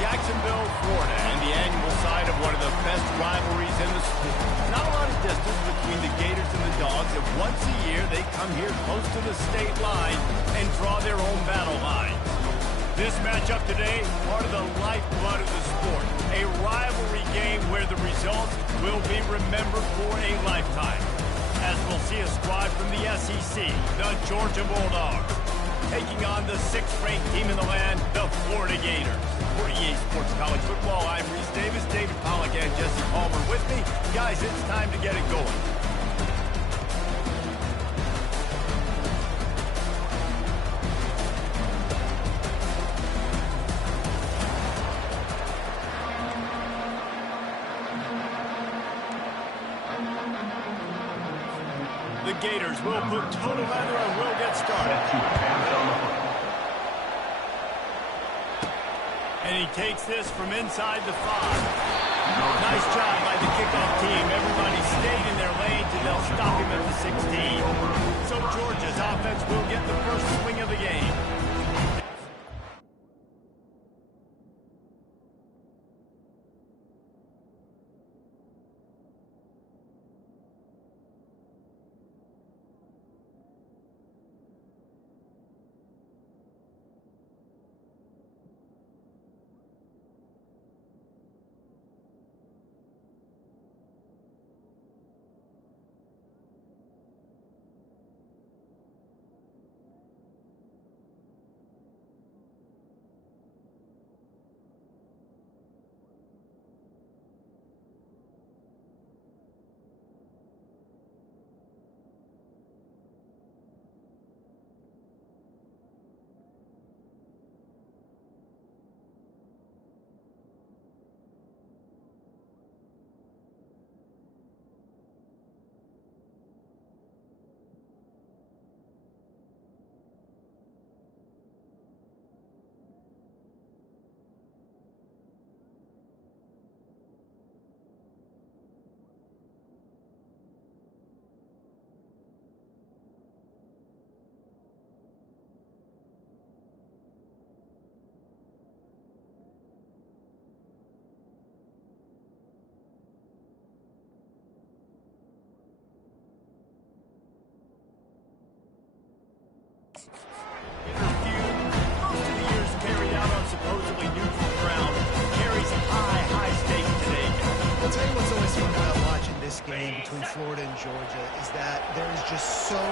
Jacksonville, Florida, and the annual side of one of the best rivalries in the sport. Not a lot of distance between the Gators and the Dogs, and once a year they come here close to the state line and draw their own battle lines. This matchup today, part of the lifeblood of the sport. A rivalry game where the results will be remembered for a lifetime. As we'll see a squad from the SEC, the Georgia Bulldogs, taking on the 6th-ranked team in the land, the Florida Gators. For EA Sports College Football, I'm Reese Davis, David Pollack, and Jesse Palmer with me. Guys, it's time to get it going. The Gators will put total leather and will get started. And he takes this from inside the 5. Nice job by the kickoff team. Everybody stayed in their lanes and they'll stop him at the 16. So Georgia's offense will get the first swing of the game. Most of the years carried out on supposedly neutral ground carries high stakes today. I'll tell you what's always fun about watching this game between Florida and Georgia is that there is just so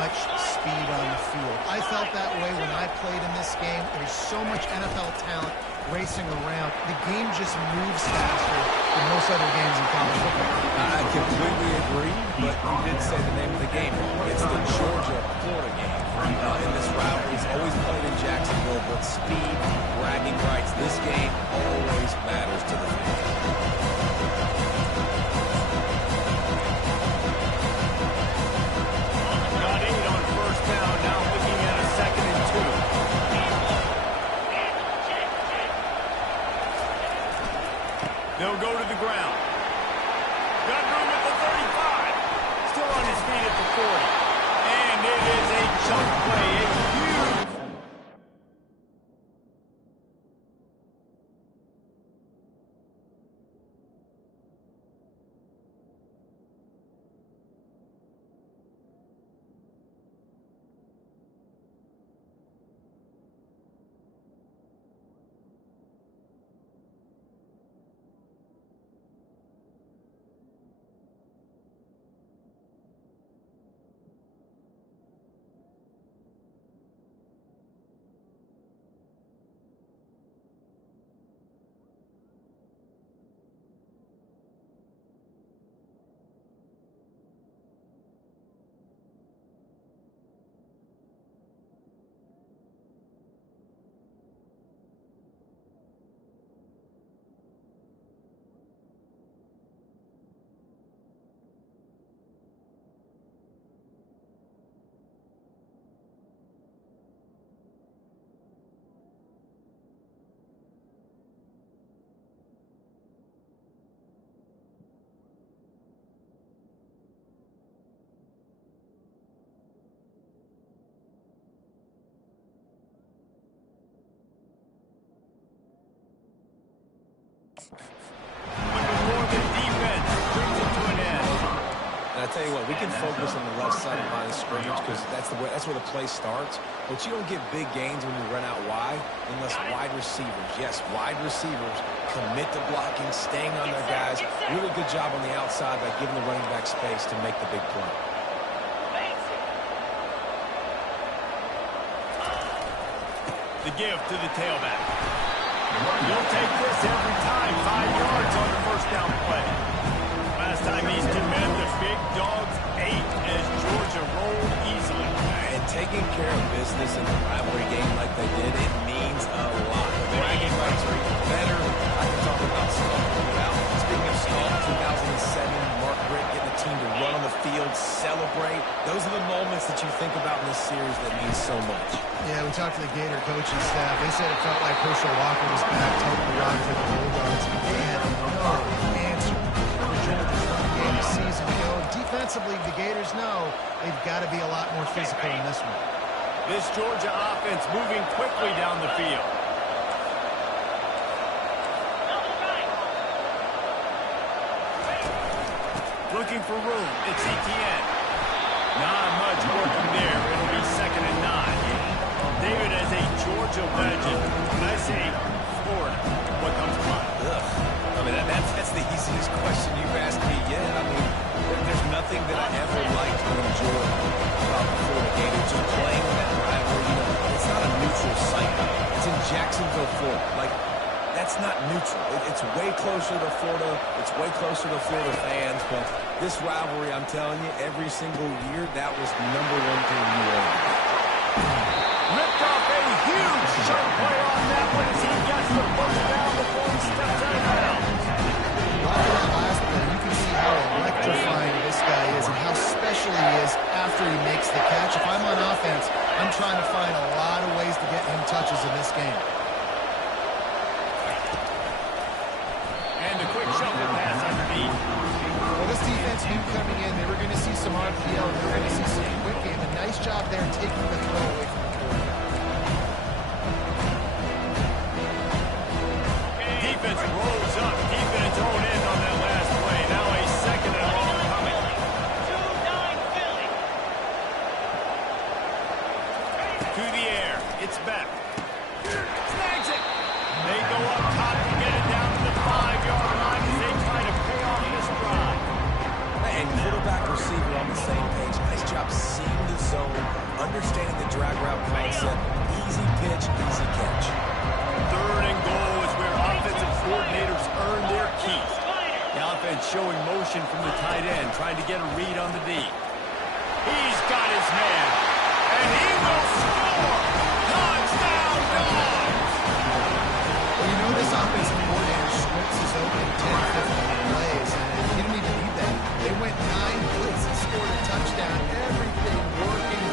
much speed on the field. I felt that way when I played in this game. There's so much NFL talent racing around. The game just moves faster than most other games in college football. I completely agree, but you did say the name of the game. It's the Georgia-Florida game. In this rivalry, it's always played in Jacksonville, but speed, bragging rights, this game always matters to the fans. Got 8 on first down, now looking at a 2nd and 2. They'll go to the ground. Got room at the 35. Still on his feet at the 40. And it is a chunk play, a huge. tell you what, we can focus on the left side of line of scrimmage because that's where the play starts. But you don't get big gains when you run out wide unless wide receivers, yes, wide receivers commit to blocking, staying on their guys. Really good job on the outside by giving the running back space to make the big play. The give to the tailback. He'll take this every time. 5 yards on the first down play. Last time these two met, the big dogs ate as Georgia rolled easily. And taking care of business in a rivalry game like they did, it means a lot. The bragging rights are even better. I can talk about Stomp throughout. Speaking of Stomp, 2007, Mark Britt getting the team to run on the field, celebrate. Those are the moments that you think about in this series that mean so much. Yeah, we talked to the Gator coaching staff. They said it felt like Herschel Walker was back toting the rock for the Bulldogs. They had no answer for Georgia's run game a season ago. Defensively, the Gators know they've got to be a lot more physical in this one. This Georgia offense moving quickly down the field. Looking for room. It's ETN. Not much working there. It'll be 2nd and 9. David, as a Georgia legend, when I say Florida, what comes to mind? I mean, that's the easiest question you've asked me yet. I mean, there's nothing that I ever liked or enjoyed about the Florida Gators. Just playing in that rivalry, you know, it's not a neutral site. It's in Jacksonville, Florida. Like, that's not neutral. It's way closer to Florida. It's way closer to Florida fans. But this rivalry, I'm telling you, every single year, that was the #1 thing you wanted. Ripped off a huge sharp play on that one as he gets the first down before he steps out of bounds. After that last play, you can see how electrifying this guy is and how special he is after he makes the catch. If I'm on offense, I'm trying to find a lot of ways to get him touches in this game. And a quick shuffle pass underneath. Well, this defense knew coming in, they were going to see some RPO, they were going to see some quick game. A nice job there taking the throw away from the quarterback. Defense rolls up deep in its own end on that last play. Now a 2nd and long coming. To the air. It's back. Snags it. They go up top to get it down to the 5-yard line as they try to pay off this drive. And quarterback receiver on the same page. Nice job seeing the zone, understanding the drag route concept. Easy pitch, easy catch. 3rd and goal is where offensive coordinators earn their keys. The offense showing motion from the tight end, trying to get a read on the D. He's got his man, and he will score! Touchdown, Dogs! Well, you know this offensive coordinator splits his open 10, 15 plays, and he didn't even need that. They went 9 plays and scored a touchdown. Everything working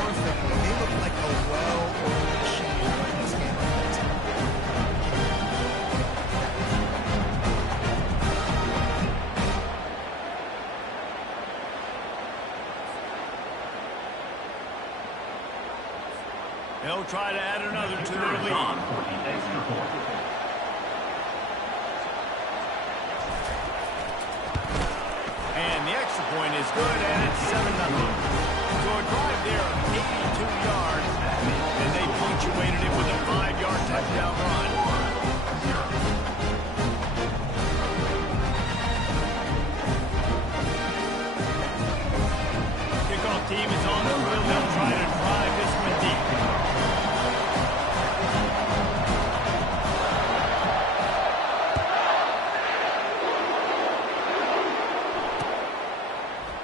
perfectly. They look like a well-oiled machine in this game. They'll try to add another to their lead. And the extra point is good, and it's 7-0. So a drive there of 82 yards, and they punctuated it with a 5-yard touchdown run. Kickoff team is on the field. They'll try to drive this one deep.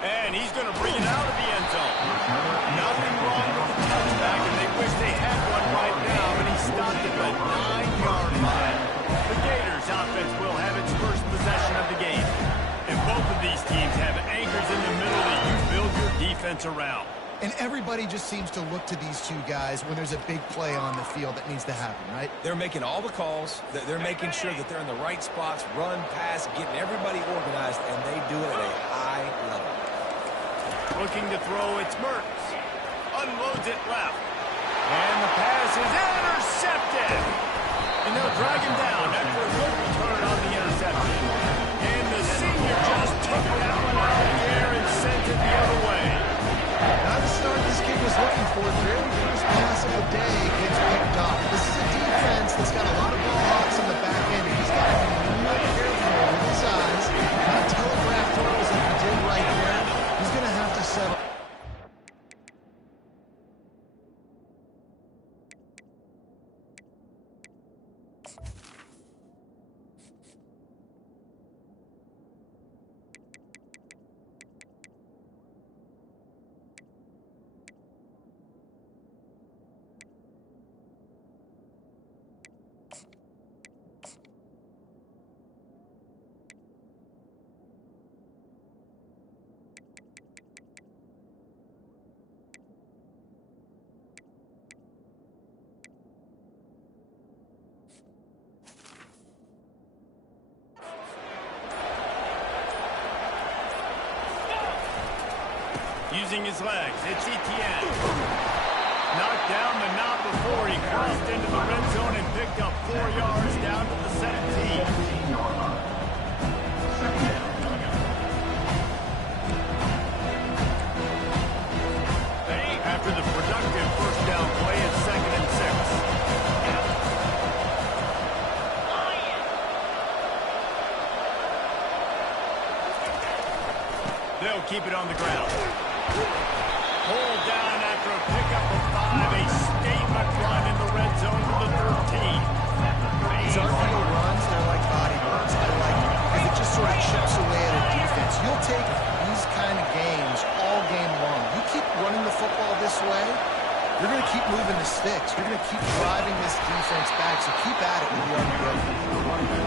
And he's going to bring it out of the end zone. Nothing wrong with the touchback, and they wish they had one right now, but he stopped at the 9-yard line. The Gators offense will have its first possession of the game. And both of these teams have anchors in the middle that you build your defense around. And everybody just seems to look to these two guys when there's a big play on the field that needs to happen, right? They're making all the calls. They're making sure that they're in the right spots, run, pass, getting everybody organized, and they do it at a high level. Looking to throw, it's Mertz. Unloads it left. And the pass is intercepted. And they'll drag him down after a good return on the interception. And the senior just took that one out of the air and sent it Using his legs, it's Etienne. Knocked down the knot before he crossed into the red zone and picked up 4 yards down to the 17. After the productive first down play, it's 2nd and 6. They'll keep it on the ground. Pulled down after a pickup of 5. A statement run in the red zone for the 13. Zarfield runs, they're like body runs. I like it because it just sort of chips away at a defense. You'll take these kind of games all game long. You keep running the football this way, you're going to keep moving the sticks. You're going to keep driving this defense back, so keep at it with the RPO.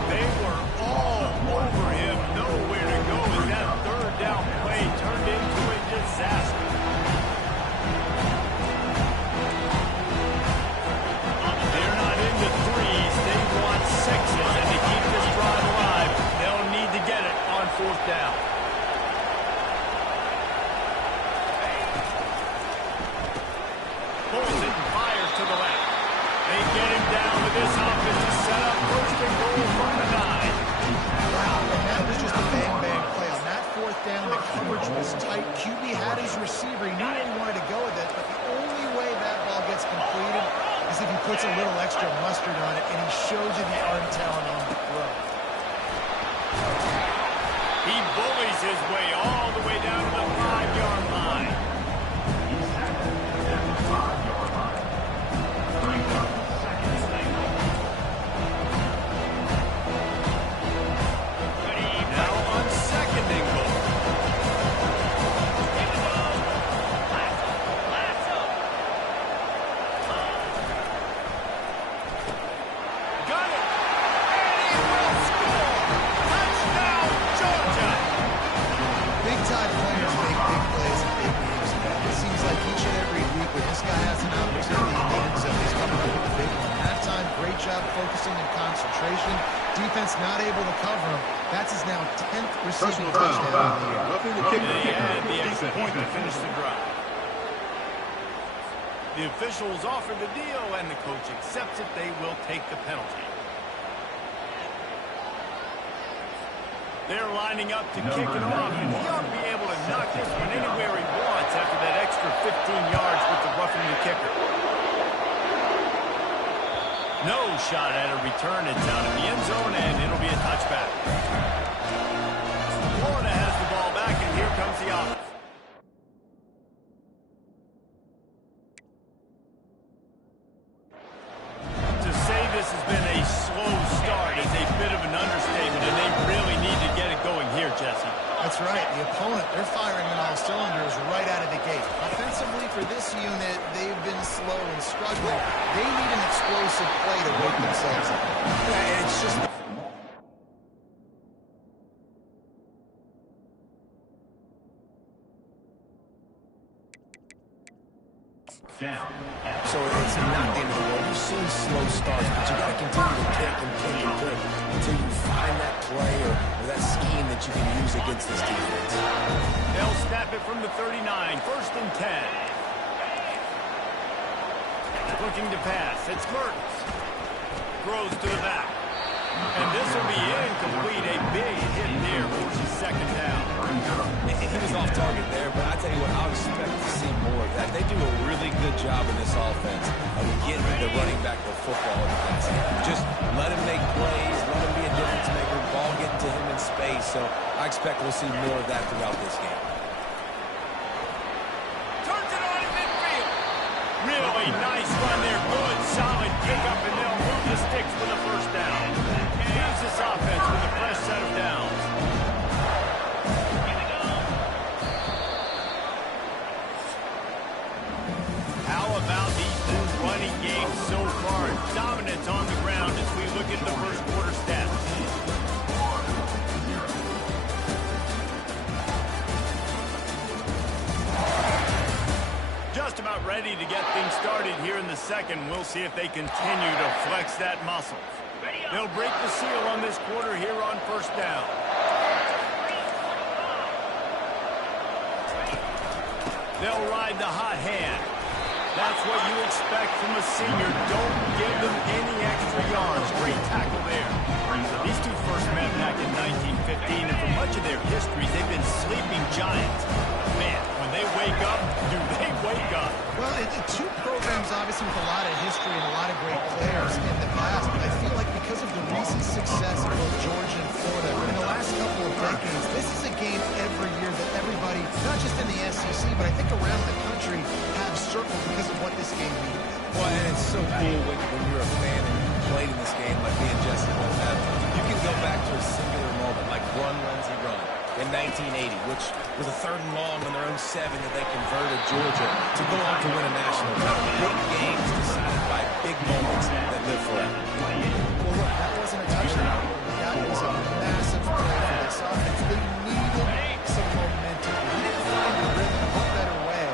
They were all over him. Nowhere to go as that 3rd down play turned into a disaster. They're not into 3s. They want 6s. And to keep this drive alive, they'll need to get it on 4th down. Pulls it and fires to the left. They get him down with this offensive setup. 1st and goal from the 9. Wow, and that was just a bang-bang play. On that 4th down, the coverage was tight. QB had his receiver. He knew where he wanted to go with it, but the only way that ball gets completed is if he puts a little extra mustard on it, and he shows you the arm talent on the throw. He bullies his way all the way down to the 5-yard line. Now on 2nd and goal. Got it! And he will score! Touchdown, Georgia! Big-time players make big plays in big games. It seems like each and every week when this guy has an opportunity in the end zone, he's coming up with a big one. That time, great job focusing and concentration. Defense not able to cover him. That's his now 10th receiving touchdown of the year. They had the extra point to finish the drive. The officials offer the deal, and the coach accepts it. They will take the penalty. They're lining up to kick it off, and he ought to be able to knock this one anywhere he wants after that extra 15 yards with the roughing the kicker. No shot at a return. It's out of the end zone, and it'll be a touchback. Florida has the ball back, and here comes the offense. To say this has been a slow start is a bit of an understatement, and they really need to get it going here, Jesse. That's right. The opponent, they're firing on all cylinders right out of the gate. Offensively, for this unit, they've been slow and struggling. They need an explosive play to wake themselves up. Yeah, it's just... So it's not the end of the world. You've seen slow starts, but you got to continue to kick and kick and kick until you find that play or that scheme that you can use against this defense. They'll snap it from the 39, 1st and 10. Looking to pass, it's Mertens. Throws to the back. And this will be incomplete. A big hit there, forces 2nd down. He was off target there, but I tell you what, I'll expect to see more of that. They do a really good job in this offense of getting the running back the football. Just let him make plays, let him be a difference maker, ball getting to him in space. So I expect we'll see more of that throughout this game. Turns it on in midfield. Really nice run there. Good, solid pickup, and they'll move the sticks for the 1st down. Use this offense with a fresh set of downs. How about these two running games so far? Dominance on the ground as we look at the 1st quarter stats. Just about ready to get things started here in the 2nd. We'll see if they continue to flex that muscle. They'll break the seal on this quarter here on 1st down. They'll ride the hot hand. That's what you expect from a senior. Don't give them any extra yards. Great tackle there. These two first met back in 1915, and for much of their history, they've been sleeping giants. Man, when they wake up, do they wake up? Well, two programs, obviously, with a lot of history and a lot of great players in the past, but I feel like because of the recent success of both Georgia and Florida in the last couple of decades, this is a game every year that everybody, not just in the SEC, but I think around the country, have circled because of what this game means. Well, and it's so cool when you're a fan and you played in this game, like me and Jesse both have. You can go back to a singular moment, like Run, Lindsey, Run in 1980, which was a 3rd and long on their own 7 that they converted Georgia to go on to win a national title. Big games decided by big moments that live forever. Well, look, that wasn't a touchdown. That was a massive play for this offense. They needed some momentum. They needed to find a rhythm, what better way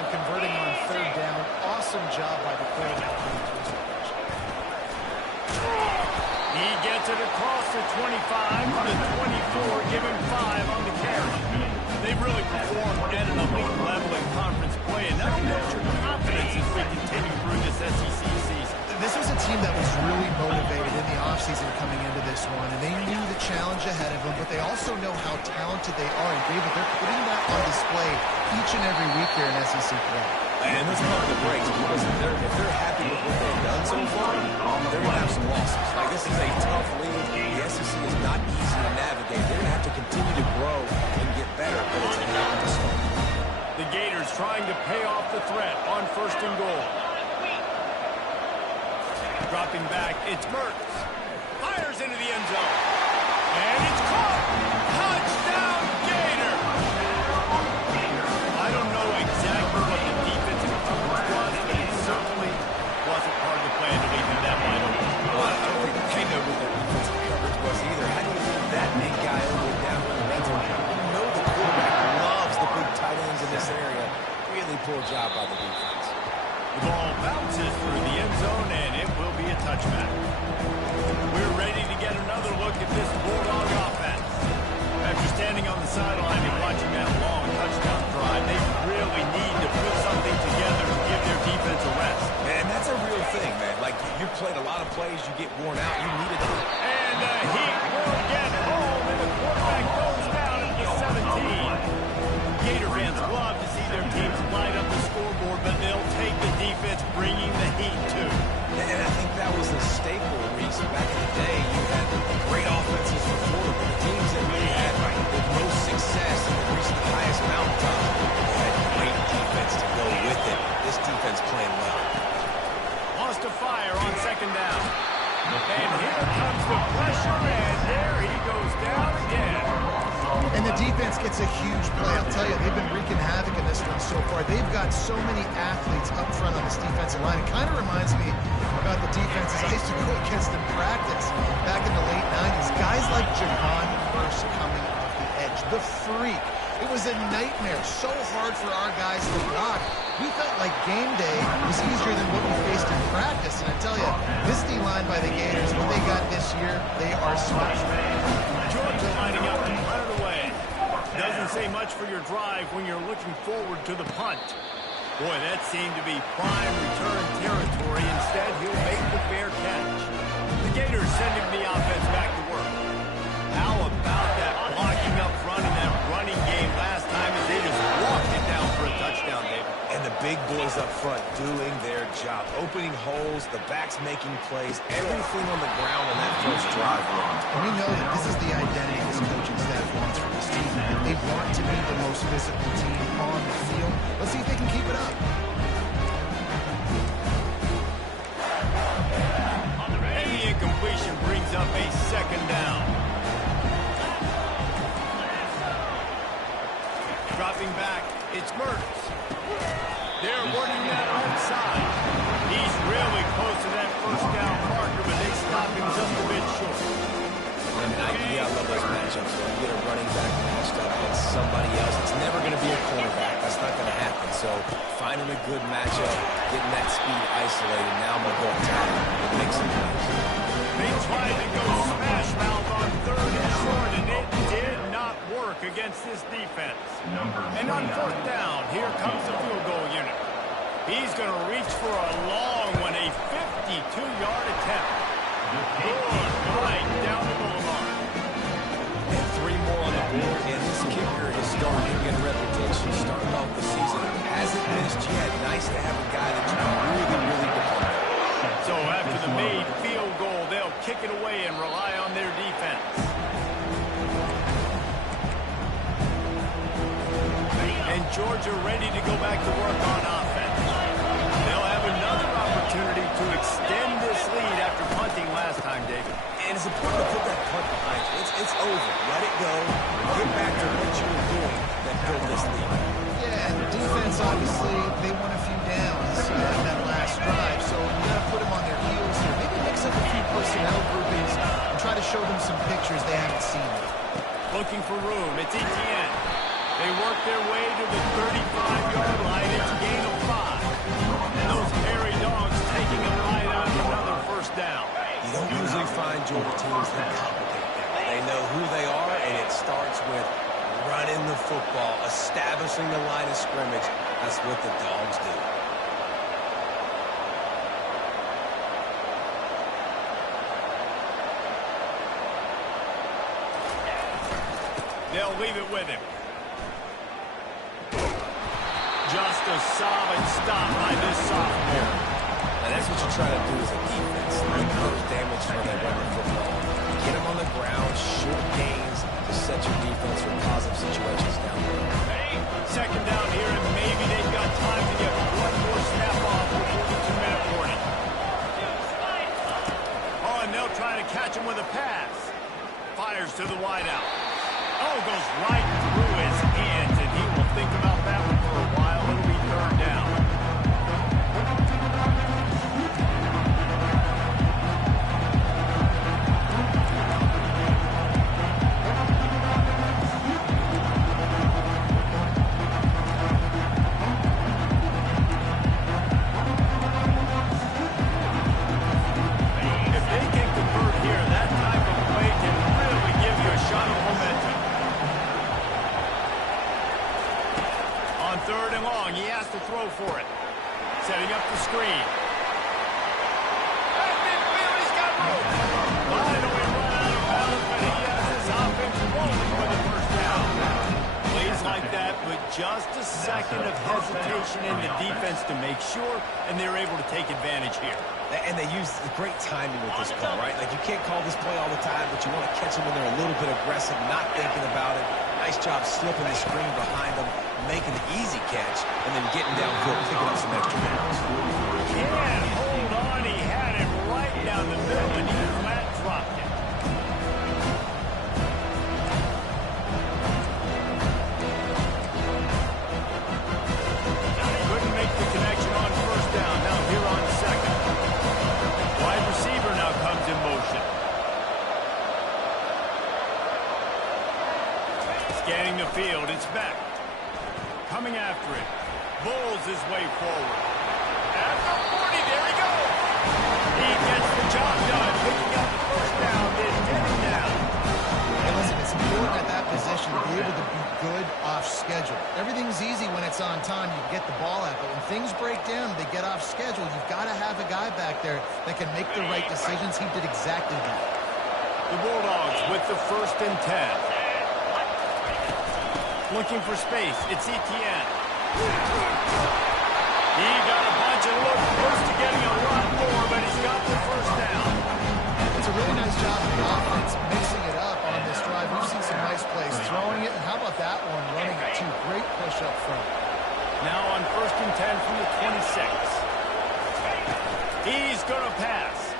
than converting on 3rd down. Awesome job by the quarterback. He gets it across the 25 to the 24, give him 5 on the carry. They've really performed at an elite level in conference play, and that'll build your confidence as we continue through this SEC season. This was a team that was really motivated in the offseason coming into this one, and they knew the challenge ahead of them, but they also know how talented they are, and David, they're putting that on display each and every week here in SEC play. And let's pump the brakes, because if they're happy with what they've done so far, they're going to have some losses. Like, this is a tough league. The SEC is not easy to navigate. They're going to have to continue to grow and get better, but it's a heck of a start. The Gators trying to pay off the threat on 1st and goal. Dropping back, it's Mertz. Fires into the end zone. And it's caught. Touchdown, Gator. I don't know exactly what the defensive coverage was, but it certainly wasn't part of the plan to leave him that wide open. Well, I don't think they know what their defensive coverage was either. How do you leave that big guy over down in the red zone? You know the quarterback loves the big tight ends in this area. Really poor job by the defense. The ball bounces through the end zone, and it will be a touchback. We're ready to get another look at this Bulldog offense. After standing on the sideline and watching that long touchdown drive, they really need to put something together to give their defense a rest. And that's a real thing, man. Like, you played a lot of plays, you get worn out, you need it. And the Heat will get home, and the quarterback goes down at the 17. Gator fans love to see their teams light up the scoreboard, but they'll take the defense, bringing the heat too. And I think that was a staple, Reese. Back in the day, you had great offenses for Florida, but the teams that really had the most success and that reached the highest mountaintop had great defense to go with it. This defense playing well. Lost a fire on 2nd down. And here comes the pressure, and there he goes down again. And the defense gets a huge play. I'll tell you, they've been wreaking havoc in this one so far. They've got so many athletes up front on this defensive line. It kind of reminds me about the defenses I used to go against in practice back in the late 90s. Guys like Javon Hurst coming off the edge. The freak. It was a nightmare. So hard for our guys to block. We felt like game day was easier than what we faced in practice. And I tell you, this D-line by the Gators, what they got this year, they are special. Georgia lining up to punt it away. Doesn't say much for your drive when you're looking forward to the punt. Boy, that seemed to be prime return territory. Instead, he'll make the fair catch. The Gators sending the offense back to work. How about that blocking up front in that running game last time as they just walked it down for a touchdown, David? And the big boys up front doing their job. Opening holes, the backs making plays, everything on the ground on that first drive. And we know that this is the identity this coaching staff wants for this team. They want to be the most physical team on the field. Let's see if they can keep it up. And the incompletion brings up a 2nd down. Dropping back, it's Mertz. They're working that outside. He's really close to that 1st down marker, but they stop him just a bit short. I love those matchups where you get a running back matched up against somebody else. It's never going to be a cornerback. That's not going to happen. So finding a good matchup, getting that speed isolated. Now I'm going to go attack and make some plays. They tried to go smash mouth on 3rd and short, and it did not work. work against this defense. And on fourth down, here comes the field goal unit. He's going to reach for a long one, a 52-yard attempt. Good, right down the boulevard. And 3 more on the board, and this kicker is starting to get a reputation. Starting off the season, hasn't missed yet. Nice to have a guy that you can really depend on. So after the made field goal, they'll kick it away and rely on their defense. And Georgia ready to go back to work on offense. They'll have another opportunity to extend this lead after punting last time, David. And it's important to put that punt behind you. It's over. Let it go. Get back to what you were doing that built this lead. Yeah, and the defense, obviously, they won a few downs at that last drive, so you got to put them on their heels here. Maybe mix up a few personnel groupings and try to show them some pictures they haven't seen. Looking for room. It's ETN. They work their way to the 35-yard line. It's a gain of 5. And those hairy dogs taking a ride on another first down. You don't usually find Georgia teams that complicate them. They know who they are, and it starts with running the football, establishing the line of scrimmage. That's what the dogs do. They'll leave it with him. Just a solid stop by this sophomore. Now that's what you try to do as a defense. Limit those damage when they run the football. Get them on the ground, short gains to set your defense for positive situations down the road. Second down here, and maybe they've got time to get one more snap off before the 2-minute warning. Oh, and they'll try to catch him with a pass. Fires to the wideout. Oh, goes right through his hands, and he will think about that one for a while. It'll be third down. If they can convert here, that type of play can really give you a shot of momentum. On third and long, he has to throw for it. Setting up the screen. At midfield, he's got room. Finally run out of bounds, but he has his offense rolling with a first down. Plays like that with just a second of hesitation in the defense to make sure, and they're able to take advantage here. And they use the great timing with this call, right? Like, you can't call this play all the time, but you want to catch them when they're a little bit aggressive, not thinking about it. Nice job slipping the screen behind them, making the easy catch, and then getting downfield, picking up some extra yards. Can't hold on. He had it right down the middle, and he flat dropped it. Couldn't make the connection on first down. Now here on second. Wide receiver now comes in motion. Scanning the field. It's Beck. Coming after it. Bulls his way forward. At the 40, there he goes. He gets the job done. Picking up the first down. Then getting down. Hey, listen, it's important at that position to be able to be good off schedule. Everything's easy when it's on time. You get the ball out, but when things break down, they get off schedule. You've got to have a guy back there that can make the right decisions. He did exactly that. The Bulldogs with the 1st and 10. Looking for space. It's ETN. He got a bunch and looked close to getting a lot more, but he's got the first down. It's a really nice job of the offense mixing it up on this drive. We've seen some nice plays throwing it, and how about that one running it too? Great push up front. Now on 1st and 10 from the 26. He's going to pass.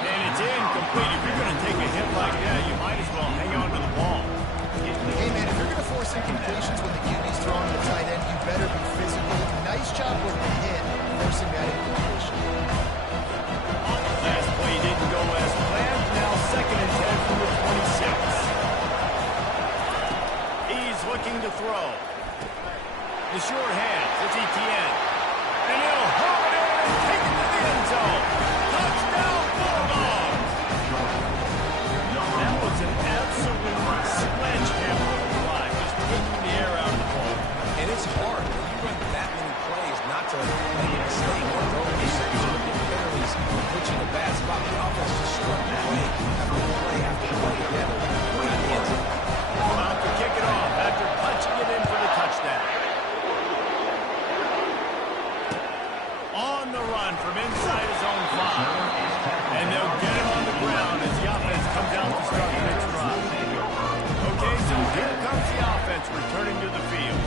And it's incomplete. If you're going to take a hit like that, you might as well hang on to the ball. Hey, man, if you're going to force incompletions when the QB's throwing to the tight end, you better be physical. Nice job with the hit, forcing that incompletion. Last play didn't go as planned. Now 2nd and 10 from the 26. He's looking to throw. The short hands. It's ETN. And he'll haul it in and take it to the end zone. Touchdown, Bulldogs! That was an hard when you run that many plays not to make a mistake or throw an interception or get penalties or put you in a bad spot. The offense just struck play after play after play together around the end zone. About to kick it off after punching it in for the touchdown. On the run from inside his own 5. And they'll get him on the ground as the offense comes out to start the next drive. Okay, so here comes the offense returning to the field.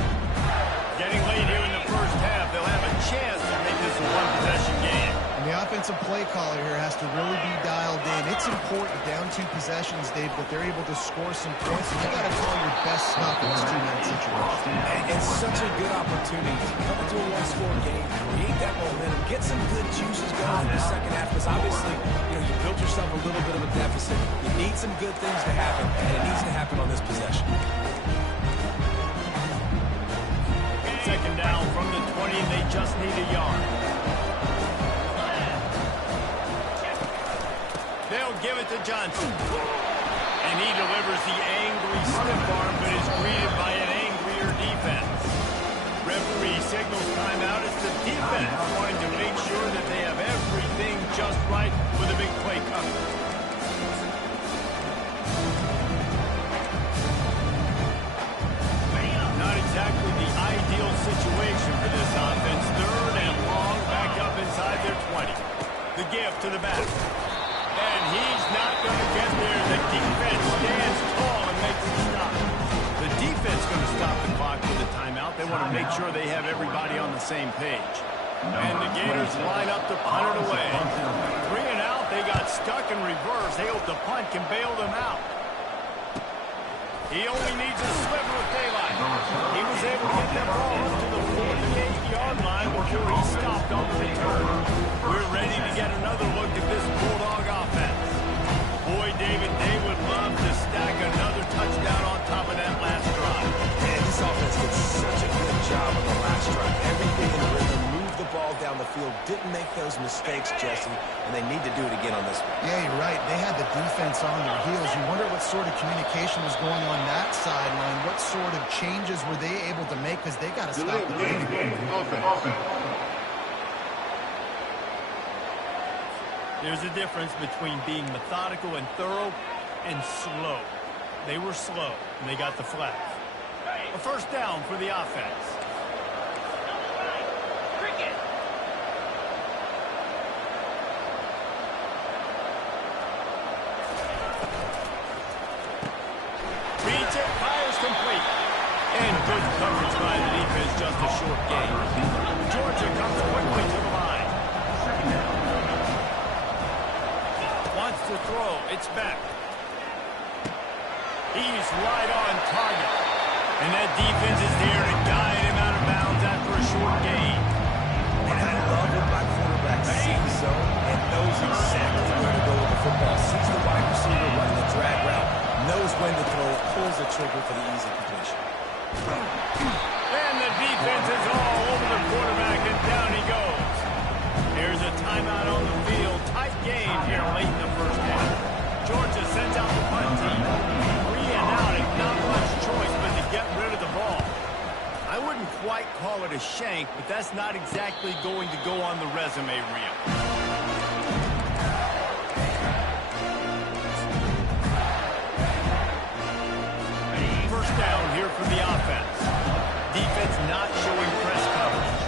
Getting late here in the first half, they'll have a chance to make this a one-possession game. And the offensive play caller here has to really be dialed in. It's important down 2 possessions, Dave, that they're able to score some points. And you got to call your best stuff in this 2-minute situation. And it's such a good opportunity to come into a one-score game, create that momentum, get some good juices going in the second half. Because obviously, you built yourself a little bit of a deficit. You need some good things to happen, and it needs to happen on this possession. Second down from the 20, and they just need a yard. They'll give it to Johnson. And he delivers the angry stiff arm, but is greeted by an angrier defense. Referee signals timeout as the defense wanting to make sure that they have everything just right with a big play coming. Not exactly the ideal situation for this offense. 3rd and long, back up inside their 20. The give to the back. And he's not going to get there. The defense stands tall and makes the stop. The defense going to stop the clock with a timeout. They want to make sure they have everybody on the same page. And the Gators line up to punt it away. 3 and out. They got stuck in reverse. They hope the punt can bail them out. He only needs a sliver of daylight. He was able to get that ball up to the 48-yard line before he stopped on the return. We're ready to get another look at this Bulldog offense. Boy, David, they would love to stack another touchdown on top of that last drive. Man, this offense did such a good job on the last drive. Everything in rhythm, moved the ball down the field, didn't make those mistakes, Jesse, and they need to do it again on this one. Yeah, you're right. They had the defense on their heels. You wonder what sort of communication was going on that sideline. What sort of changes were they able to make because they got to stop the game. There's a difference between being methodical and thorough and slow. They were slow, and they got the flag. A first down for the offense. Reads it, fires complete. And good coverage by the defense, just a short gain. Georgia comes quickly to the line. Wants to throw. It's back. He's right on target. And that defense is there to guide him out of bounds after a short gain. And I love when my quarterback sees zone and knows exactly where to go with the football. Sees the wide receiver running the drag route, knows when to throw, pulls the trigger for the easy completion. And the defense is all over the quarterback, and down he goes. Here's a timeout on the field. Tight game here late in the first half. Georgia sends out the punt team. 3 and out, and not much choice but to get rid of the ball. I wouldn't quite call it a shank, but that's not exactly going to go on the resume reel. First down here for the offense. Defense not showing press coverage.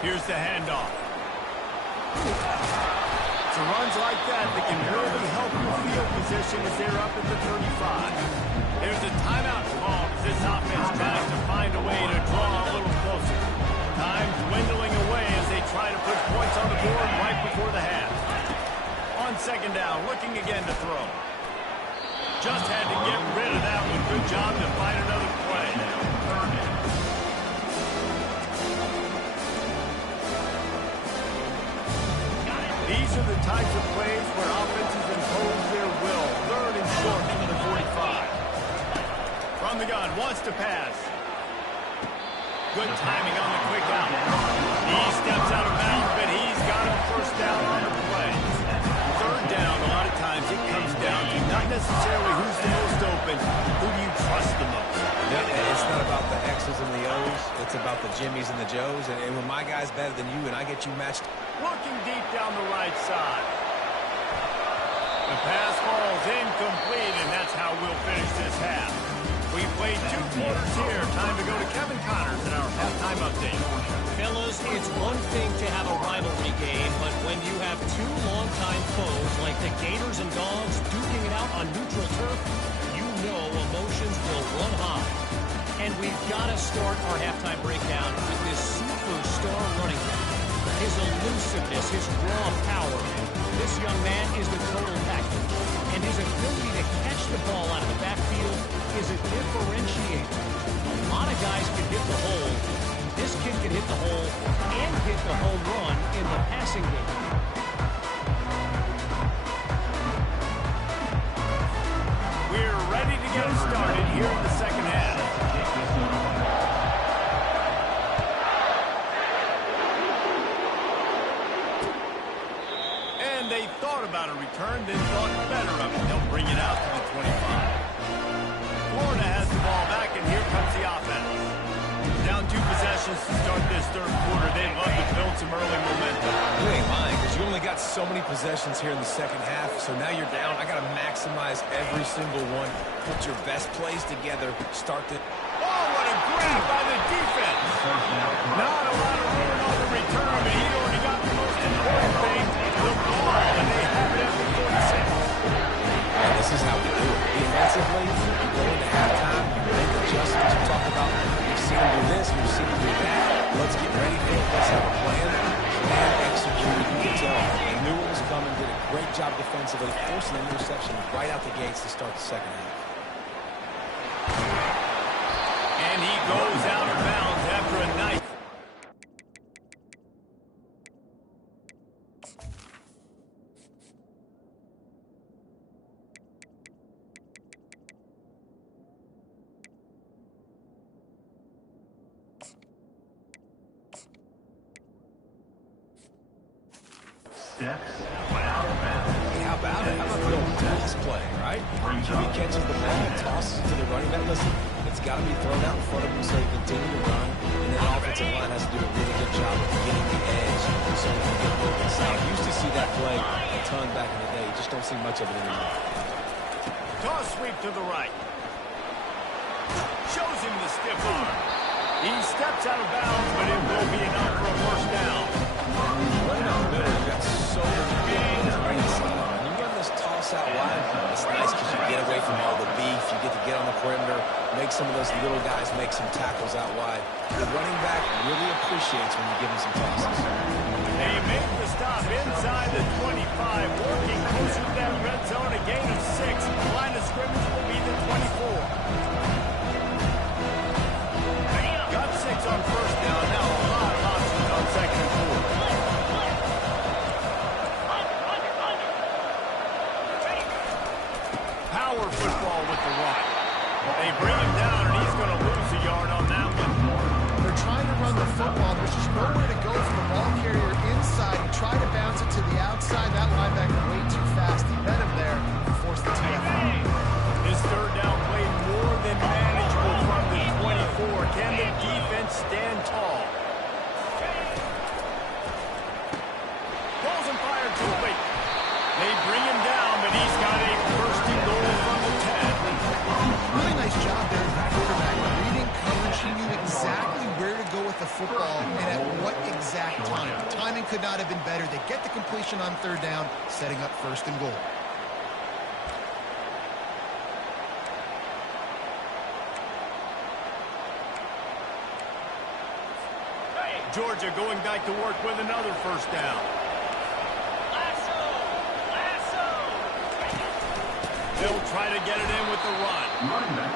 Here's the handoff. So runs like that can really help your field position as they're up at the 35. There's a timeout called as this offense tries to find a way to draw a little closer. Time dwindling away as they try to put points on the board right before the half. On second down, looking again to throw. Just had to get rid of that one. Good job to find another play. These are the types of plays where offenses impose their will. 3rd and short into the 45. From the gun, wants to pass. Good timing on the quick out. He steps out of bounds, but he's got a first down on the play. 3rd down, a lot of times it comes down to not necessarily who's the most open, who do you trust X's and the O's. It's about the Jimmys and the Joes. And when my guy's better than you and I get you matched. Looking deep down the right side. The pass falls incomplete, and that's how we'll finish this half. We played 2 quarters here. Time to go to Kevin Connors in our halftime update. Fellas, it's one thing to have a rivalry game, but when you have 2 longtime foes like the Gators and Dogs duking it out on neutral turf, you know emotions will run high. And we've got to start our halftime breakdown with this superstar running back. His elusiveness, his raw power. This young man is the total package. And his ability to catch the ball out of the backfield is a differentiator. A lot of guys can hit the hole. This kid can hit the hole and hit the home run in the passing game. We're ready to get started here in the second half. And they thought about a return, then thought better of it. They'll bring it out to the 25. Florida has the ball back, and here comes the offense. Down 2 possessions to start this third quarter. They'd love to build some early momentum. You ain't lying, because you only got so many possessions here in the second half, so now you're down. I got to maximize every single one. Put your best plays together. Start to... Oh, what a grab by the defense. Not a lot of room on the return, but he already got the most important thing, the ball, and they have it at the 46. And this is how we do it. Defensively, you go into halftime, you make adjustments. You talk about, we've seen him do this, we've seen him do that. Let's get ready for it. Let's have a plan. Plan executed, you can tell. They knew it was coming, did a great job defensively, forcing an interception right out the gates to start the second half. And he goes out of bounds after a nice... Hey, how about it? How about the old toss play, right? QB catches the ball and tosses it to the running back. Listen, it's got to be thrown out in front of him so he can continue to run. And then the offensive line has to do a really good job of getting the edge so he can get moving. So I used to see that play a ton back in the day. You just don't see much of it anymore. Toss sweep to the right. Shows him the stiff arm. He steps out of bounds, but it will be enough for a first down. Right out the middle, you've got so many games right inside. When you run this toss out wide, it's nice because you get away from all the beef. You get to get on the perimeter, make some of those little guys make some tackles out wide. The running back really appreciates when you give him some tosses. They make the stop inside the 25, working closer to that red zone, a gain of 6. The line of scrimmage will be the 24. Got 6 on first down, now a lot of options on second and 4. Power football with the run. They bring him down, and he's going to lose a yard on that one. They're trying to run the football. There's just nowhere to go for the ball carrier inside. He tried to bounce it to the outside. That linebacker way too fast. He met him there and forced the TFL. This third down played more than manageable from the 24. Can the defense stand tall? Balls and fired too late. They bring him down, but he's got a first and goal from the 10. Really nice job there as the quarterback. Reading coverage, he knew exactly where to go with the football and at what exact time. The timing could not have been better. They get the completion on third down, setting up first and goal. Georgia going back to work with another first down. They'll try to get it in with the run.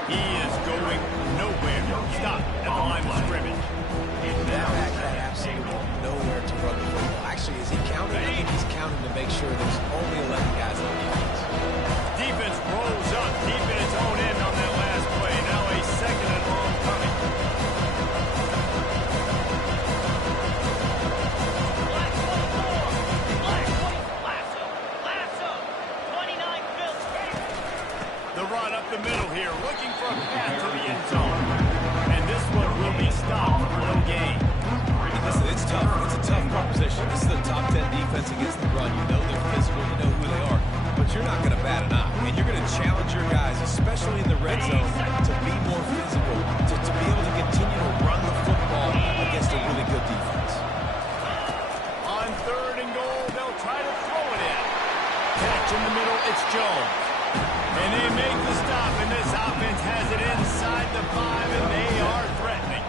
He is going nowhere. Stop at the line of scrimmage. That back had absolutely nowhere to run the football. Actually, is he counting? I think he's counting to make sure there's only 11 guys on defense. Defense rolls up deep in its own end on that last play. Now a second and long coming. The run up the middle here, looking for a path to the end zone. And this one This is the top 10 defense against the run. You know they're physical, you know who they are, but you're not going to bat an eye. And you're going to challenge your guys, especially in the red zone, to be more physical, to be able to continue to run the football against a really good defense. On 3rd and goal, they'll try to throw it in. Catch in the middle, it's Jones. And they make the stop, and this offense has it inside the 5, and they are threatening.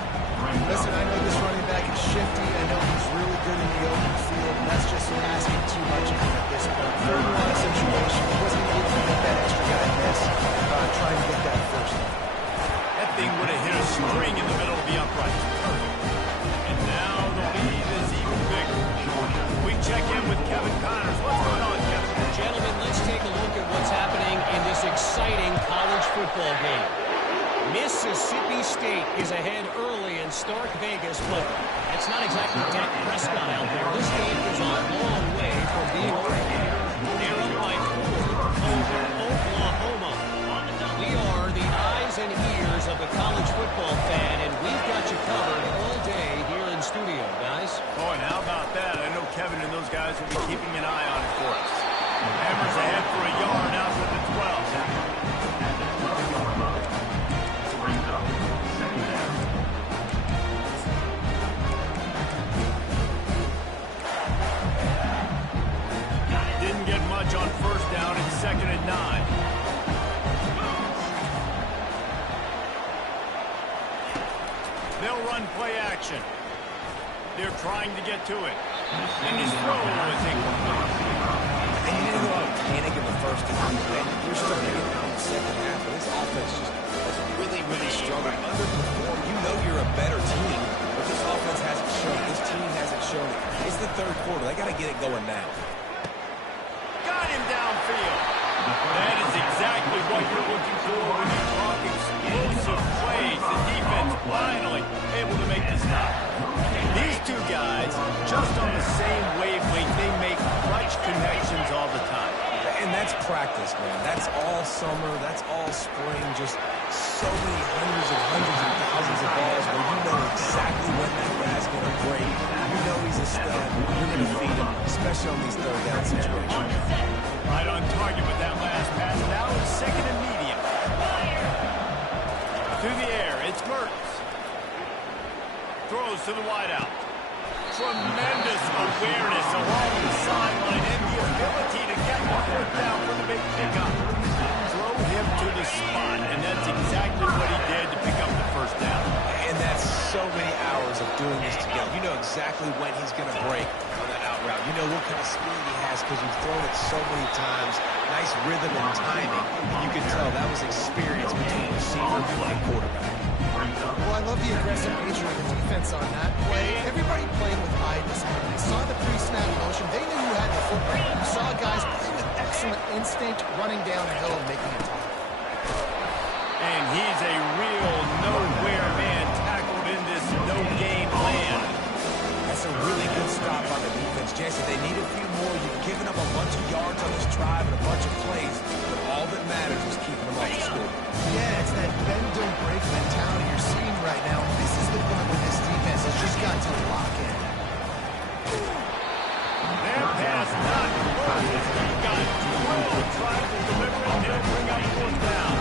Listen, I know this running back is shifty. I know he's really good in the open field. That's just asking too much of him at this point. 3rd and 1 situation. He wasn't able to get that extra guy miss, trying to get that first down. That thing would have hit a string in the middle of the uprights. Perfect. And now the lead is even bigger. We check in with Kevin Connors. What's going on, Kevin? Gentlemen, let's take a look at what's happening in this exciting college football game. Mississippi State is ahead early in Stark Vegas, but that's not exactly Dak Prescott out there. This game is a long way from being over. They're up by 4 over Oklahoma. We are the eyes and ears of the college football fan, and we've got you covered all day here in studio, guys. Oh, and how about that? I know Kevin and those guys will be keeping an eye on it for us. Hammers ahead for a yard out to the 12. Didn't get much on 1st down. It's 2nd and 9. They'll run play action. They're trying to get to it. And his throw is incomplete. And you didn't go out and panic in the first half. You're starting to get down in the second half, but this offense just has really struggled. Underperformed. You know you're a better team, but this offense hasn't shown it. This team hasn't shown it. It's the 3rd quarter. They got to get it going now. Got him downfield. That is exactly what you're looking for when you talk explosive plays. The defense finally able to make the stop. These two guys, just on the same wavelength, they make clutch connections all the time. And that's practice, man. That's all summer. That's all spring. Just so many hundreds and thousands of balls where you know exactly when that guy's going to break. You know he's a stud. You're going to feed him, especially on these 3rd down situations. Right on target with that last pass. Now it's 2nd and medium. Through the air, it's Mertz. Throws to the wideout. Tremendous awareness along the sideline and the ability to get the 4th down for the big pickup. Throw him to the spot, and that's exactly what he did to pick up the 1st down. And that's so many hours of doing this together. You know exactly when he's going to break on that out route. You know what kind of speed he has because you've thrown it so many times. Nice rhythm and timing. You can tell that was experience between receiver and quarterback. Well, I love the aggressive nature of the defense on that play. Everybody played with eye discipline. They saw the pre-snap motion. They knew you had the football. You saw guys play with excellent instinct, running down a hill and making a tackle. And he's a real nowhere man tackled in this no-game land. That's a really good stop on the defense. Jason, they need a few more. You've given them a bunch of yards on this drive and a bunch of plays, but all that matters is keeping them off the score. Yeah, it's that bend, don't break mentality you're seeing right now. This is the point where this defense has just got to lock in. Their pass not close. Got 12 trying to deliver it. They'll bring up 4th down.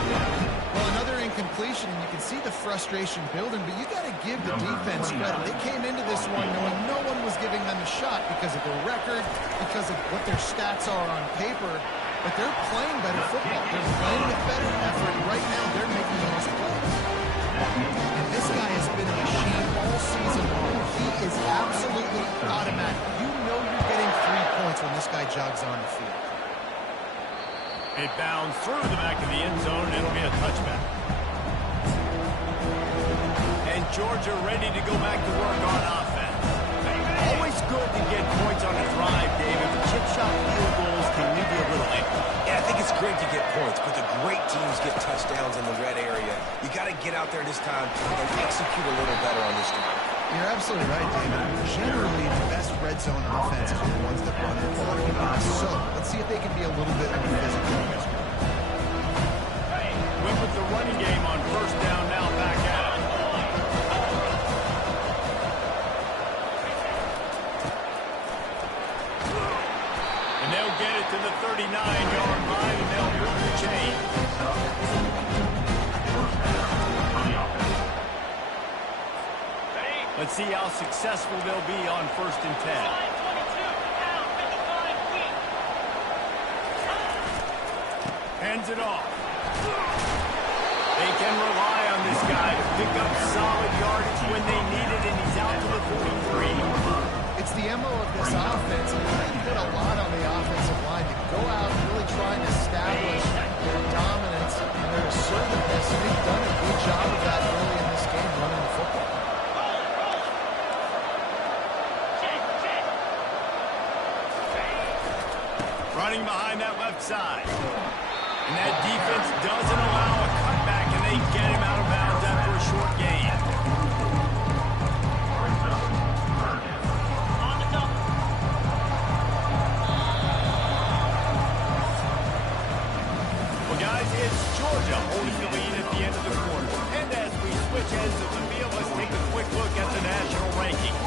Well, another incompletion, and you can see the frustration building, but you got to give the defense credit. They came into this one knowing no one was giving them a shot because of their record, because of what their stats are on paper, but they're playing better football. They're playing with better effort. Right now, they're making the most plays. And this guy has been a machine all season long. He is absolutely automatic. You know you're getting 3 points when this guy jogs on the field. It bounds through the back of the end zone, and it'll be a touchback. And Georgia ready to go back to work on offense. Always good to get points on a drive, David. The chip shot field goals can leave you a little empty. Yeah, I think it's great to get points, but the great teams get touchdowns in the red area. You got to get out there this time and execute a little better on this drive. You're absolutely right, David. Generally, the best red zone offenses are the ones that run the ball. So, let's see if they can be a little bit more physical. Went with the running game on 1st down, now back at it. to the 39-yard line, and they'll move the chain. Let's see how successful they'll be on 1st and 10. Hands it off. They can rely on this guy to pick up solid yardage when they need it, and he's out to the 43. It's the MO of this offense, and they put a lot on the offensive line to go out and really try and establish their dominance and their assertiveness, and they've done a good job of that early in this game running the football. Running behind that left side. And that defense doesn't allow a cutback, and they get him out of bounds after a short gain. Well, guys, it's Georgia holding the lead at the end of the quarter. And as we switch ends of the field, let's take a quick look at the national rankings.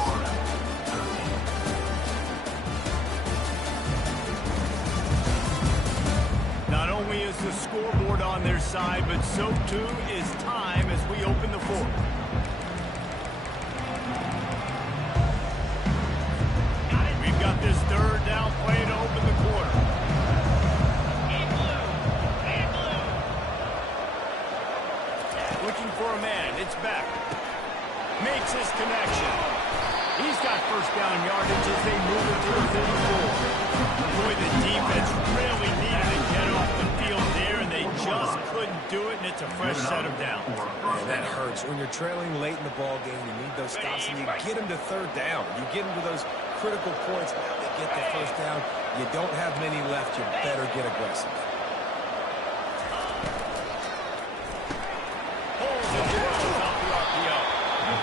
Not only is the scoreboard on their side, but so too is time as we open the fourth. We've got this 3rd down play to open the quarter. Looking for a man. It's back. Makes his connection. He's got 1st down yardage as they move it to the 44. Boy, the defense really needed to get off the field there, and they just couldn't do it, and it's a fresh set of downs. Man, that hurts. When you're trailing late in the ball game, you need those stops, and you get them to 3rd down. You get them to those critical points. Now they get the 1st down. You don't have many left. You better get aggressive.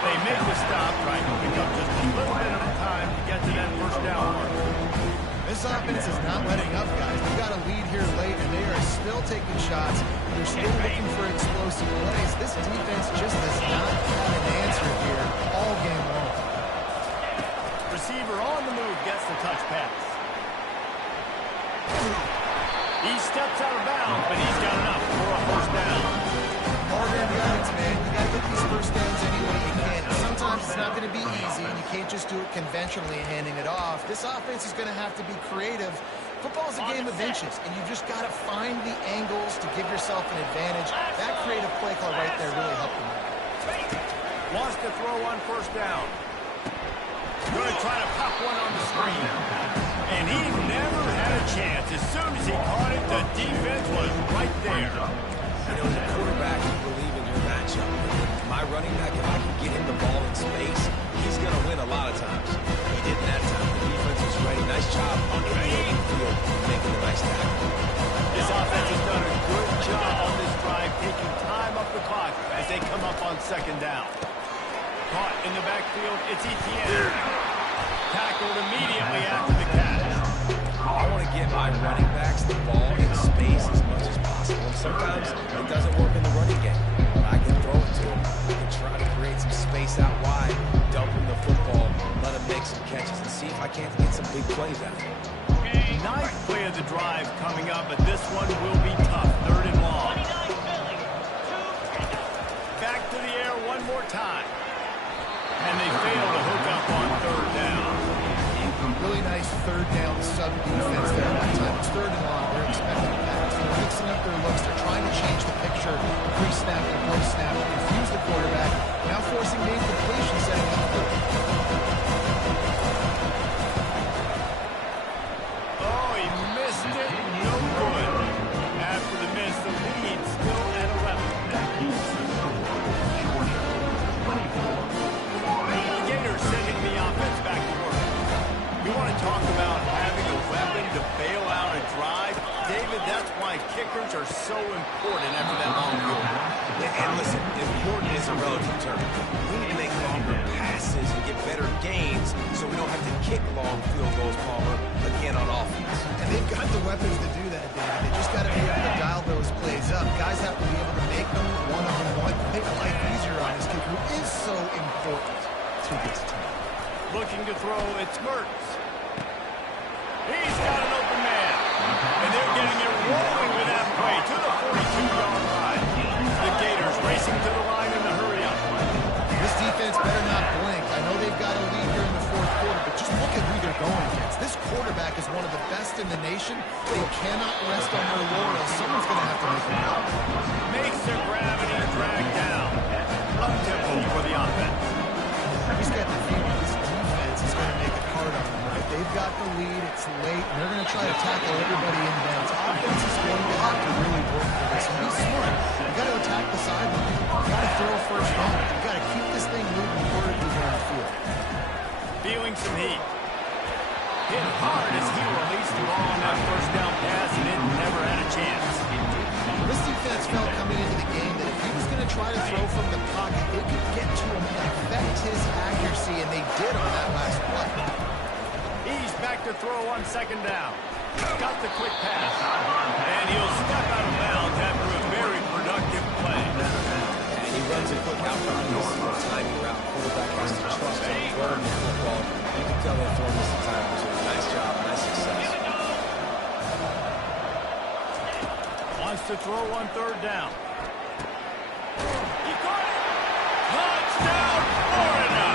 They make the stop, trying to pick up just a little bit of time to get to that 1st down mark. This offense is not letting up, guys. They've got a lead here late, and they are still taking shots. They're still looking for explosive plays. This defense just does not have an answer here all game long. Receiver on the move gets the touch pass. He steps out of bounds, but he's got enough for a 1st down. Hard-earned yards, man. You got to get these 1st downs any way you can. Sometimes it's not going to be easy, and you can't just do it conventionally and handing it off. This offense is going to have to be creative. Football is a game of inches, and you've just got to find the angles to give yourself an advantage. That creative play call right there really helped them. Wants to throw on 1st down. Going to try to pop one on the screen. And he never had a chance. As soon as he caught it, the defense was right there. You know, as a quarterback, you believe in your matchup. My running back, if I can get him the ball in space, he's going to win a lot of times. He didn't that time. The defense was ready. Nice job on the open field, making a nice tackle. This offense has done a good job on this drive, taking time off the clock as they come up on 2nd down. Caught in the backfield, it's Etienne. Tackled immediately after the catch. I want to get my running backs the ball in space as much as possible. And sometimes it doesn't work in the running game, but I can throw it to him. I can try to create some space out wide, dump him the football, let him make some catches, and see if I can't get some big plays out of him. 9th play of the drive coming up, but this one will be tough. 3rd and long. Back to the air one more time. And they fail to hook up on 3rd down. Really nice 3rd down sub-defense there that time. It's 3rd and long. They're expecting a pass. They're mixing up their looks. They're trying to change the picture pre-snap and post-snap to confuse the quarterback. Now forcing the incompletion, setting up for Oh, he missed it. No good. After the miss, the lead still at 11. The Gators sending the offense back to work. You want to talk about having a weapon to bail out a drive? David, that's why kickers are so important after that long field goal. Yeah, and listen, important is a relative term. We need to make longer passes and get better gains so we don't have to kick long field goals, Palmer, again on offense. And they've got the weapons to do that, David. They just got to be able to dial those plays up. Guys have to be able to make them one-on-one, make life easier on this kid who is so important to this team. Looking to throw, it's Mertz. He's got an open man. rolling with that play to the 42-yard line. The Gators racing to the line in the hurry-up. This defense better not blink. I know they've got a lead here in the fourth quarter, but just look at who they're going against. This quarterback is one of the best in the nation. They cannot rest on their laurels. Someone's going to have to make a block. Makes the gravity drag down. Up-tempo for the offense. He's got the feeling this defense is going to make it hard on them, right? They've got the lead. It's late, and they're going to try to tackle everybody in bounds. Offense is going to have to really work for this. And be smart. You got to attack the sideline. You got to throw first down. You got to keep this thing moving vertically here on the field. Feeling some heat. Hit hard as he released the ball on that first down pass, and it never had a chance. This defense felt coming into the game that if he was going to try to throw from the pocket, they could get to him and affect his accuracy, and they did on that last play. He's back to throw on second down. Got the quick pass. And he'll step out of bounds after a very productive play. And he runs a quick out route. This is a timing route. Quarterback has to trust him throwing the football. You can tell they're throwing this time. So nice job, nice success. Wants to throw on third down. He caught it. Touchdown, Florida.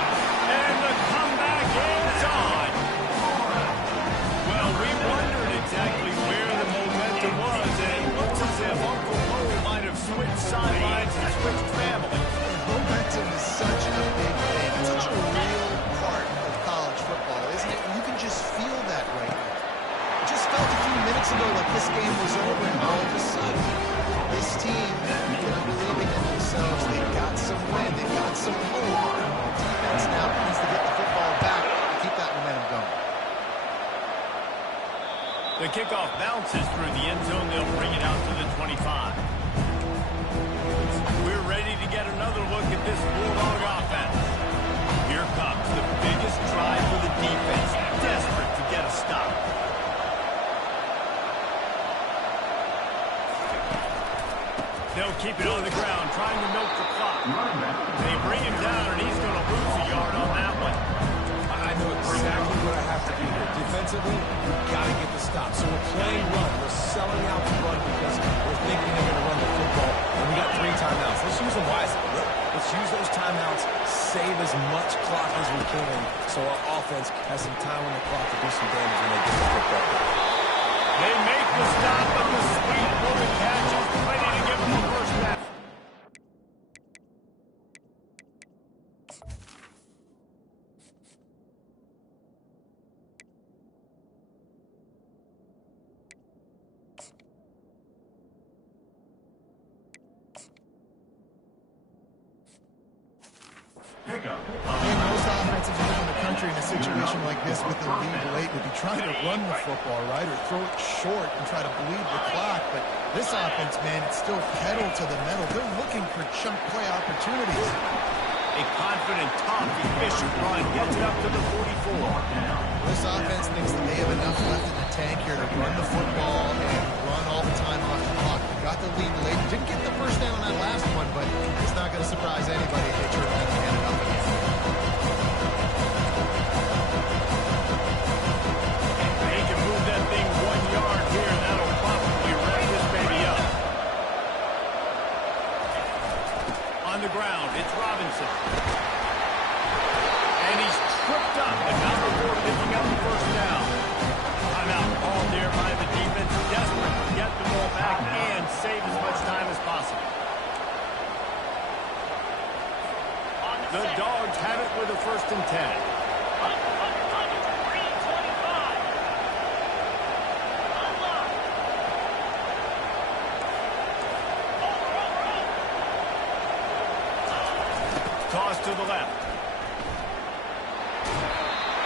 And the comeback is on. Well, we wondered exactly where the momentum was, and it looks as if Uncle Mo might have switched sidelines and switched families. Momentum is such a big thing. It's such a real part of college football, isn't it? And you can just feel that right now. It just felt a few minutes ago like this game was over, and all of a sudden, this team, they're believing in themselves. They've got some wind. They've got some hope. The defense now needs to get the football back to keep that momentum going. The kickoff bounces through the end zone. They'll bring it out to the 25. We're ready to get another look at this Bulldog offense. Here comes the biggest drive for the defense, desperate to get a stop. They'll keep it on the ground, trying to milk the clock. They bring him down, and he's going to lose a yard on that one. I know exactly what I have to do here. Defensively, we've got to get the stop. So we're playing run. We're selling out to run because we're thinking they're going to run the football. And we got 3 timeouts. Let's use them wisely. Let's use those timeouts, save as much clock as we can, so our offense has some time on the clock to do some damage when they get the football. They make the stop, but the sweet bullet catch is ready to give them the first down. Most offensive teams in the country in a situation like this with the lead late would be trying to run the football, right, or throw it short and try to bleed the clock. But this offense, man, it's still pedal to the metal. They're looking for chunk play opportunities. A confident, tough, efficient run gets it up to the 44. This offense thinks that they have enough left in the tank here to run the football and run all the time off the clock. They got the lead late. Didn't get the first down on that last one, but it's not going to surprise anybody if they turn around and hand it up again. They can move that thing 1 yard here. That'll probably wrap this baby up. On the ground, it's Robinson. And he's tripped up, but not before picking up the first down. Timeout called there by the defense, desperate to get the ball back and save as much time as possible. The Dogs have it with a 1st and 10. Toss to the left.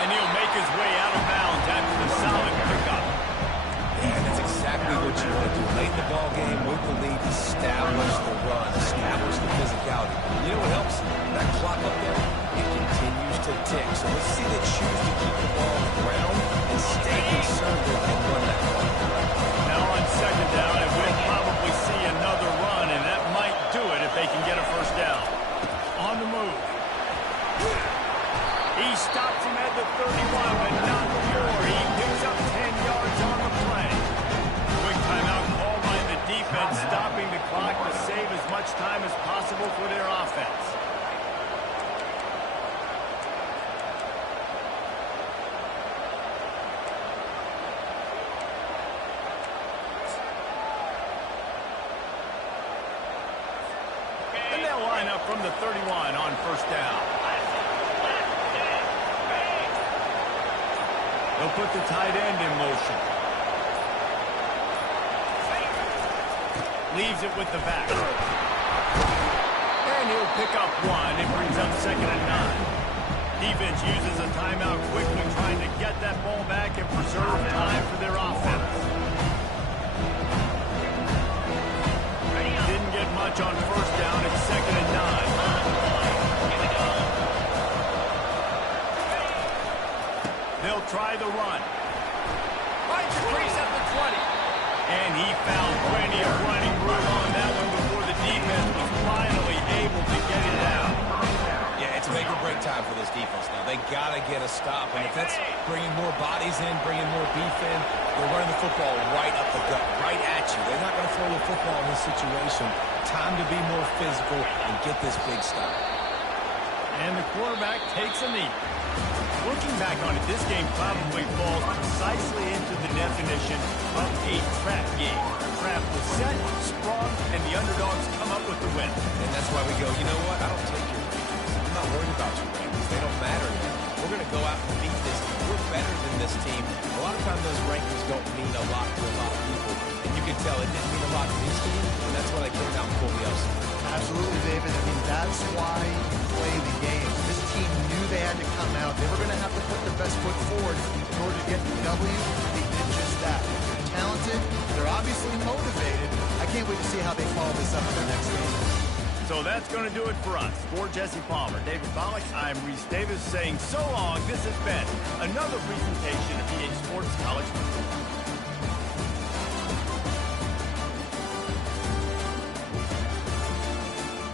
And he'll make his way out of bounds after the solid pickup. Yeah, that's exactly what you want to do. Late in the ball game, with the lead, establish the run, establish the physicality. You know what helps? That clock up there, it continues to tick. So let's see them choose to keep the ball on the ground and stay conservative and run that clock. Now on second down, and we'll probably see another run, and that might do it if they can get a first down. On the move. He stops him at the 31, but not before. He picks up 10 yards on the play. Quick timeout much time as possible for their offense. And they'll line up from the 31 on first down. They'll put the tight end in motion. Leaves it with the back. And he'll pick up one. It brings up 2nd and 9. Defense uses a timeout quickly, trying to get that ball back and preserve time for their offense. Didn't get much on first down. It's 2nd and 9. They'll try the run. Finds the crease at the 20. And he found plenty of running room on that one before the defense was finally able to get it out. Yeah, it's make or break time for this defense now. They got to get a stop. And if that's bringing more bodies in, bringing more beef in, they're running the football right up the gut, right at you. They're not going to throw the football in this situation. Time to be more physical and get this big stop. And the quarterback takes a knee. Looking back on it, this game probably falls precisely into the definition of a trap game. Trap was set, sprung, and the underdogs come up with the win. And that's why we go, you know what? I don't take your rankings. I'm not worried about your rankings. They don't matter to me. We're going to go out and beat this team. We're better than this team. A lot of times those rankings don't mean a lot to a lot of people. And you can tell it didn't mean a lot to this team, and that's why they came out and pulled the upset. Absolutely, David. I mean, that's why you play the game. This team knew they had to come out. They were going to have to put their best foot forward in order to get the W. They did just that. They're talented. They're obviously motivated. I can't wait to see how they follow this up in their next game. So that's going to do it for us. For Jesse Palmer, David Pollack, I'm Reese Davis saying so long. This has been another presentation of EA Sports College Football.